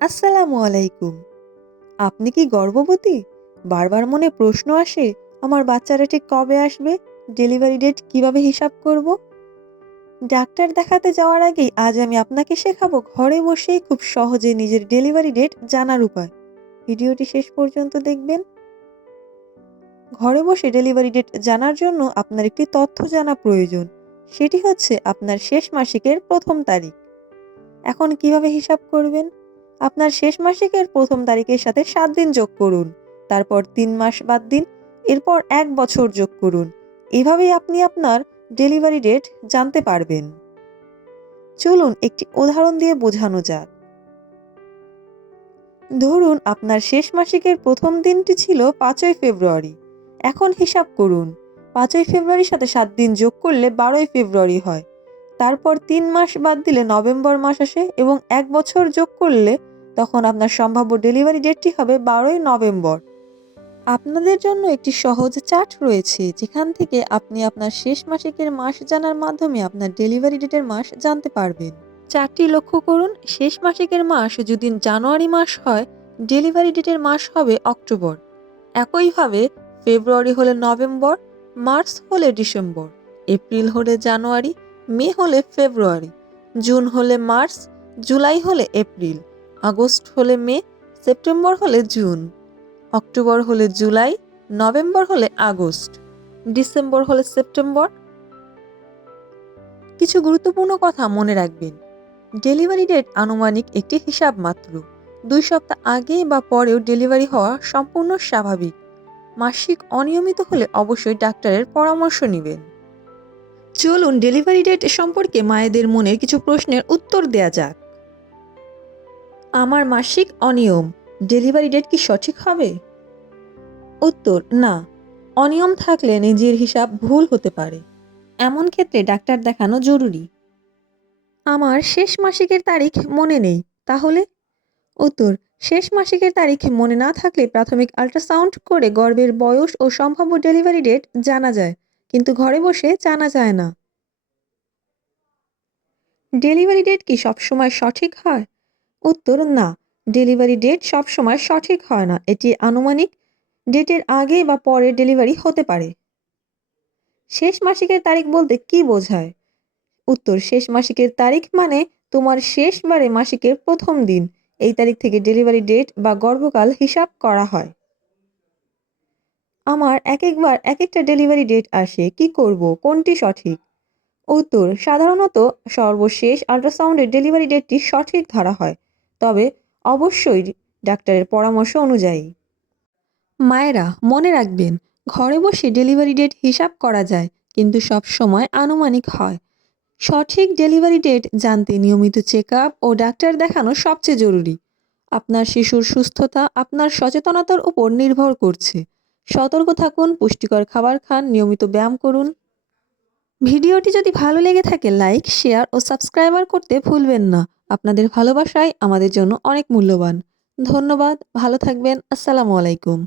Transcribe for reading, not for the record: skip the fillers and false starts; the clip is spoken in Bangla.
আসসালামু আলাইকুম। আপনি কি গর্ভবতী? বারবার মনে প্রশ্ন আসে, আমার বাচ্চারা ঠিক কবে আসবে? ডেলিভারি ডেট কিভাবে হিসাব করব? ডাক্তার দেখাতে যাওয়ার আগেই আজ আমি আপনাকে শেখাবো ঘরে বসেই খুব সহজে নিজের ডেলিভারি ডেট জানার উপায়। ভিডিওটি শেষ পর্যন্ত দেখবেন। ঘরে বসে ডেলিভারি ডেট জানার জন্য আপনার একটি তথ্য জানা প্রয়োজন। সেটি হচ্ছে আপনার শেষ মাসিকের প্রথম তারিখ। এখন কিভাবে হিসাব করবেন? আপনার শেষ মাসিকের প্রথম তারিখের সাথে 7 দিন যোগ করুন। তারপর 3 মাস বাদ দিন। এরপর 1 বছর যোগ করুন। এভাবেই আপনি আপনার ডেলিভারি ডেট জানতে পারবেন। চলুন একটি উদাহরণ দিয়ে বোঝানো যাক। ধরুন আপনার শেষ মাসিকের প্রথম দিনটি ছিল 5ই ফেব্রুয়ারি। এখন হিসাব করুন। 5ই ফেব্রুয়ারির সাথে 7 দিন যোগ করলে 12ই ফেব্রুয়ারি হয়। তারপর 3 মাস বাদ দিলে নভেম্বর মাস আসে এবং 1 বছর যোগ করলে তখন আপনার সম্ভাব্য ডেলিভারি ডেটটি হবে 12ই নভেম্বর। আপনাদের জন্য একটি সহজ চার্ট রয়েছে যেখান থেকে আপনি আপনার শেষ মাসিকের মাস জানার মাধ্যমে আপনার ডেলিভারি ডেটের মাস জানতে পারবেন। চারটি লক্ষ্য করুন, শেষ মাসিকের মাস যদি জানুয়ারি মাস হয়, ডেলিভারি ডেটের মাস হবে অক্টোবর। একইভাবে ফেব্রুয়ারি হলে নভেম্বর, মার্চ হলে ডিসেম্বর, এপ্রিল হলে জানুয়ারি, মে হলে ফেব্রুয়ারি, জুন হলে মার্চ, জুলাই হলে এপ্রিল, আগস্ট হলে মে, সেপ্টেম্বর হলে জুন, অক্টোবর হলে জুলাই, নভেম্বর হলে আগস্ট, ডিসেম্বর হলে সেপ্টেম্বর। কিছু গুরুত্বপূর্ণ কথা মনে রাখবেন। ডেলিভারি ডেট আনুমানিক একটি হিসাব মাত্র। 2 সপ্তাহ আগে বা পরেও ডেলিভারি হওয়া সম্পূর্ণ স্বাভাবিক। মাসিক অনিয়মিত হলে অবশ্যই ডাক্তারের পরামর্শ নেবেন। চলুন ডেলিভারি ডেট সম্পর্কে মায়েদের মনের কিছু প্রশ্নের উত্তর দেয়া যাক। আমার মাসিক অনিয়ম, ডেলিভারি ডেট কি সঠিক হবে? উত্তর, না। অনিয়ম থাকলে নিজের হিসাব ভুল হতে পারে। এমন ক্ষেত্রে ডাক্তার দেখানো জরুরি। আমার শেষ মাসিকের তারিখ মনে নেই, তাহলে? উত্তর, শেষ মাসিকের তারিখ মনে না থাকলে প্রাথমিক আল্ট্রাসাউন্ড করে গর্ভের বয়স ও সম্ভাব্য ডেলিভারি ডেট জানা যায়, কিন্তু ঘরে বসে জানা যায় না। ডেলিভারি ডেট কি সবসময় সঠিক হয়? উত্তর, না। ডেলিভারি ডেট সবসময় সঠিক হয় না, এটি আনুমানিক। ডেটের আগে বা পরে ডেলিভারি হতে পারে। শেষ মাসিকের তারিখ বলতে কি বোঝায়? উত্তর, শেষ মাসিকের তারিখ মানে তোমার শেষবারে মাসিকের প্রথম দিন। এই তারিখ থেকে ডেলিভারি ডেট বা গর্ভকাল হিসাব করা হয়। আমার একবার এক একটা ডেলিভারি ডেট আসে, কি করব, কোনটি সঠিক? উত্তর, সাধারণত সর্বশেষ আল্ট্রাসাউন্ডের ডেলিভারি ডেটটি সঠিক ধরা হয়, তবে অবশ্যই ডাক্তারের পরামর্শ অনুযায়ী। মায়েরা মনে রাখবেন, ঘরে বসে ডেলিভারি ডেট হিসাব করা যায়, কিন্তু সব সময় আনুমানিক হয়। সঠিক ডেলিভারি ডেট জানতে নিয়মিত চেক আপ ও ডাক্তার দেখানো সবচেয়ে জরুরি। আপনার শিশুর সুস্থতা আপনার সচেতনতার উপর নির্ভর করছে। সতর্ক থাকুন, পুষ্টিকর খাবার খান, নিয়মিত ব্যায়াম করুন। ভিডিওটি যদি ভালো লেগে থাকে লাইক, শেয়ার ও সাবস্ক্রাইবার করতে ভুলবেন না। আপনাদের ভালোবাসাই আমাদের জন্য অনেক মূল্যবান। ধন্যবাদ, ভালো থাকবেন। আসসালামু আলাইকুম।